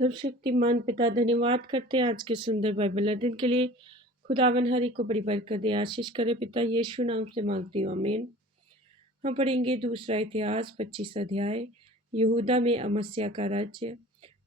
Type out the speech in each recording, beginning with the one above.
सर्वशक्तिमान पिता धन्यवाद करते हैं आज के सुंदर बाइबल अध्ययन के लिए। खुदावन हर एक को बड़ी बरकत दे, आशीष करे। पिता यीशु नाम से मांगती हूँ, आमीन। हम पढ़ेंगे दूसरा इतिहास 25 अध्याय। यहूदा में अमस्या का राज्य।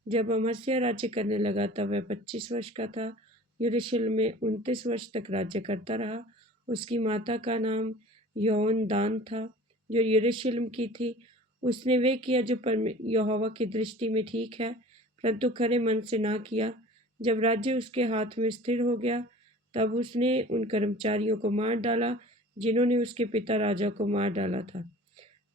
जब अमस्या राज्य करने लगा तब वह 25 वर्ष का था। यरूशलेम में 29 वर्ष तक राज्य करता रहा। उसकी माता का नाम यहोनदान था, जो यरूशलेम की थी। उसने वे किया जो यहोवा की दृष्टि में ठीक है, परंतु खरे मन से ना किया। जब राज्य उसके हाथ में स्थिर हो गया, तब उसने उन कर्मचारियों को मार डाला जिन्होंने उसके पिता राजा को मार डाला था,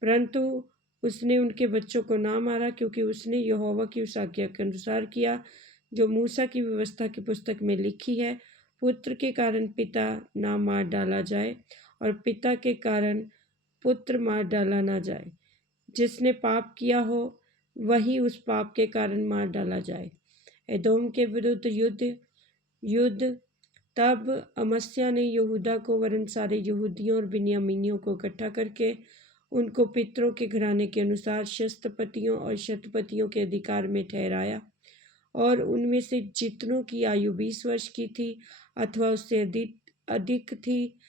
परंतु उसने उनके बच्चों को ना मारा, क्योंकि उसने यहोवा की उस आज्ञा के अनुसार किया जो मूसा की व्यवस्था की पुस्तक में लिखी है। पुत्र के कारण पिता ना मार डाला जाए, और पिता के कारण पुत्र मार डाला ना जाए। जिसने पाप किया हो वही उस पाप के कारण मार डाला जाए। एदोम के विरुद्ध युद्ध। तब अमस्या ने यहूदा को वरन सारे यहूदियों और बिन्यामीनियों को इकट्ठा करके उनको पितरों के घराने के अनुसार शस्त्रपतियों और शतपतियों के अधिकार में ठहराया, और उनमें से जितनों की आयु 20 वर्ष की थी अथवा उससे अधिक थी,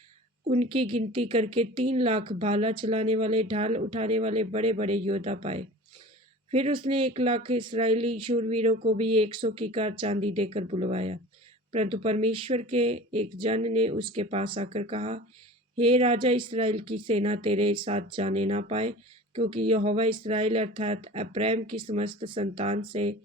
उनकी गिनती करके 3 लाख भाला चलाने वाले, ढाल उठाने वाले बड़े बड़े योद्धा पाए। फिर उसने 1 लाख इस्राएली शूरवीरों को भी 100 कीकार चांदी देकर बुलवाया। परंतु परमेश्वर के एक जन ने उसके पास आकर कहा, हे राजा, इस्राएल की सेना तेरे साथ जाने ना पाए, क्योंकि यहोवा इस्राएल अर्थात अब्राहम की समस्त संतान से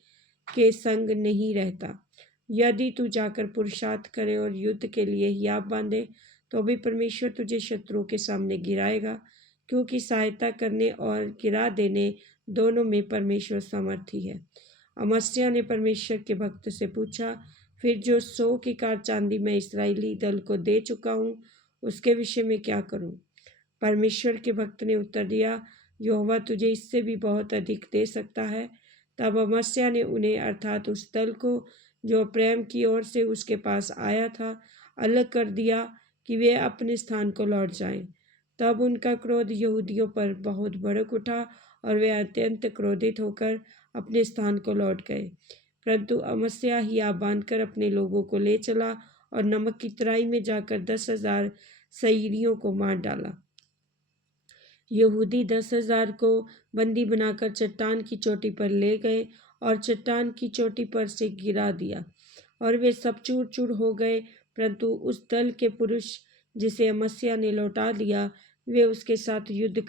के संग नहीं रहता। यदि तू जाकर पुरुषार्थ करे और युद्ध के लिए हियाव बांधे, तो भी परमेश्वर तुझे शत्रुओं के सामने गिराएगा, क्योंकि सहायता करने और गिरा देने दोनों में परमेश्वर सामर्थी है। अमस्या ने परमेश्वर के भक्त से पूछा, फिर जो 100 कीकार चांदी मैं इस्राएली दल को दे चुका हूँ, उसके विषय में क्या करूँ? परमेश्वर के भक्त ने उत्तर दिया, यहोवा तुझे इससे भी बहुत अधिक दे सकता है। तब अमस्या ने उन्हें अर्थात उस दल को जो अब्राहम की ओर से उसके पास आया था, अलग कर दिया कि वे अपने स्थान को लौट जाएं। तब उनका क्रोध यहूदियों पर बहुत भड़क उठा और वे अत्यंत क्रोधित होकर अपने स्थान को लौट गए। परंतु अमस्या हियाव बांधकर अपने लोगों को ले चला और नमक की तराई में जाकर 10,000 सईरियों को मार डाला। यहूदी 10,000 को बंदी बनाकर चट्टान की चोटी पर ले गए और चट्टान की चोटी पर से गिरा दिया, और वे सब चूर चूर हो गए। परंतु उस दल के पुरुष जिसे अमस्या ने लौटा दिया, वे उसके साथ युद्ध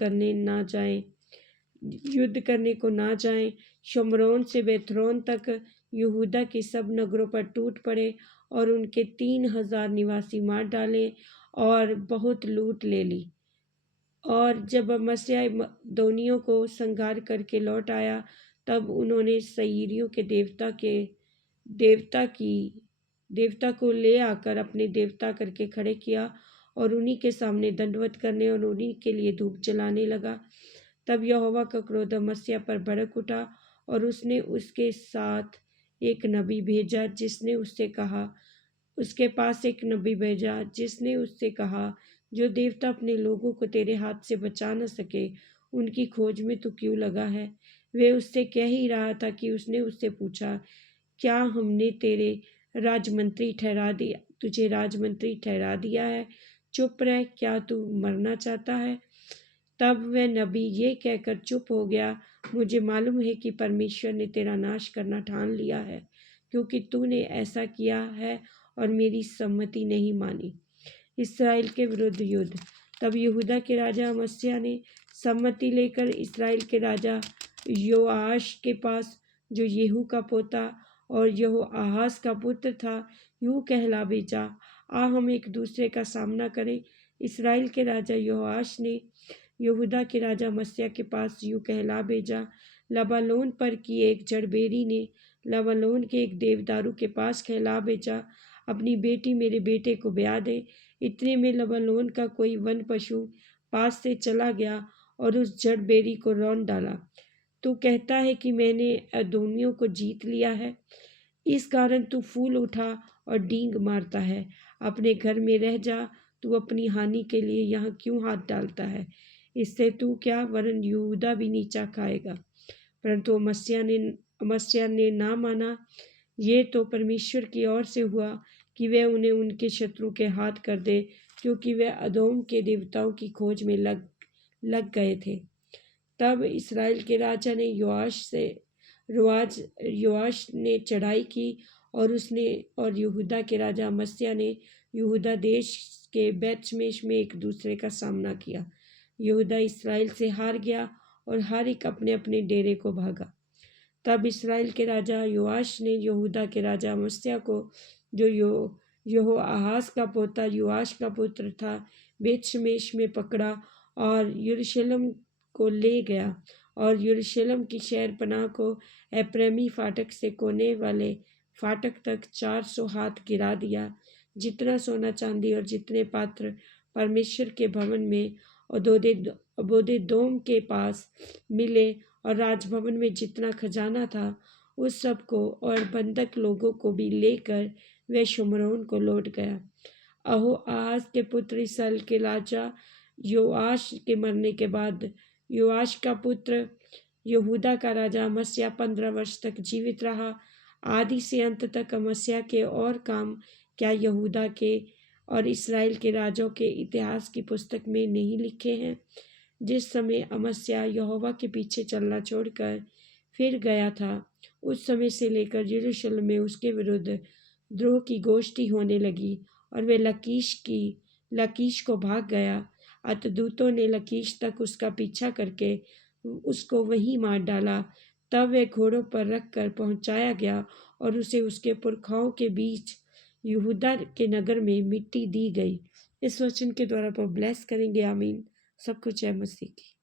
करने को ना जाएं। शमरोन से बेथरोन तक यहूदा के सब नगरों पर टूट पड़े और उनके 3,000 निवासी मार डाले और बहुत लूट ले ली। और जब अमस्या दोनियों को संहार करके लौट आया, तब उन्होंने सईरियों के देवता को ले आकर अपने देवता करके खड़े किया और उन्हीं के सामने दंडवत करने और उन्हीं के लिए धूप जलाने लगा। तब यहोवा का क्रोध अमस्या पर भड़क उठा और उसने उसके पास एक नबी भेजा, जिसने उससे कहा, जो देवता अपने लोगों को तेरे हाथ से बचा न सके, उनकी खोज में तू क्यों लगा है? वे उससे कह ही रहा था कि उसने उससे पूछा, क्या हमने तुझे राजमंत्री ठहरा दिया है? चुप रह, क्या तू मरना चाहता है? तब वह नबी ये कहकर चुप हो गया, मुझे मालूम है कि परमेश्वर ने तेरा नाश करना ठान लिया है, क्योंकि तूने ऐसा किया है और मेरी सम्मति नहीं मानी। इस्राएल के विरुद्ध युद्ध। तब यहूदा के राजा अमस्या ने सम्मति लेकर इस्राएल के राजा योआश के पास, जो येहू का पोता और यहोआहाज का पुत्र था, यूँ कहला भेजा, आ हम एक दूसरे का सामना करें। इस्राएल के राजा योआश ने यहूदा के राजा अमस्या के पास यूँ कहला भेजा, लबानोन पर की एक जड़बेरी ने लबानोन के एक देवदारू के पास कहला भेजा, अपनी बेटी मेरे बेटे को ब्याह दे। इतने में लबानोन का कोई वन पशु पास से चला गया और उस जड़बेरी को रौंद डाला। तू कहता है कि मैंने अदोनियों को जीत लिया है, इस कारण तू फूल उठा और डींग मारता है। अपने घर में रह जा, तू अपनी हानि के लिए यहाँ क्यों हाथ डालता है? इससे तू क्या, वरन यहूदा भी नीचा खाएगा। परंतु अमस्या ने अमस्याह ने ना माना। ये तो परमेश्वर की ओर से हुआ कि वह उन्हें उनके शत्रु के हाथ कर दे, क्योंकि वे अदोम के देवताओं की खोज में लग गए थे। तब इसराइल के राजा ने योआश ने चढ़ाई की, और यहूदा के राजा अमस्याह ने यहूदा देश के बेतशेमेश में एक दूसरे का सामना किया। यहूदा इसराइल से हार गया और हर एक अपने अपने डेरे को भागा। तब इसराइल के राजा योआश ने यहूदा के राजा अमस्याह को, जो यहोआहाज का पोता योआश का पुत्र था, बेतशेमेश में पकड़ा और यरूशलेम को ले गया, और यरूशलेम की शहरपनाह को एप्रैमी फाटक से कोने वाले फाटक तक 400 हाथ गिरा दिया। जितना सोना चांदी और जितने पात्र परमेश्वर के भवन में ओबेदेदोम के पास मिले, और राजभवन में जितना खजाना था, उस सब को और बंधक लोगों को भी लेकर वह शुमरोन को लौट गया। यहोआहाज के पुत्र इसराइल के राजा योआश के मरने के बाद योआश का पुत्र यहूदा का राजा अमस्याह 15 वर्ष तक जीवित रहा। आदि से अंत तक अमस्याह के और काम क्या यहूदा के और इसराइल के राजों के इतिहास की पुस्तक में नहीं लिखे हैं? जिस समय अमस्याह यहोवा के पीछे चलना छोड़कर फिर गया था, उस समय से लेकर यरूशलेम में उसके विरुद्ध द्रोह की गोष्ठी होने लगी, और वे लकीश को भाग गया। अतः दूतों ने लकीश तक उसका पीछा करके उसको वहीं मार डाला। तब वह घोड़ों पर रखकर पहुंचाया गया, और उसे उसके पुरखाओं के बीच यहूदा के नगर में मिट्टी दी गई। इस वचन के द्वारा पर ब्लेस करेंगे। आमीन। सब कुछ है मसीह की।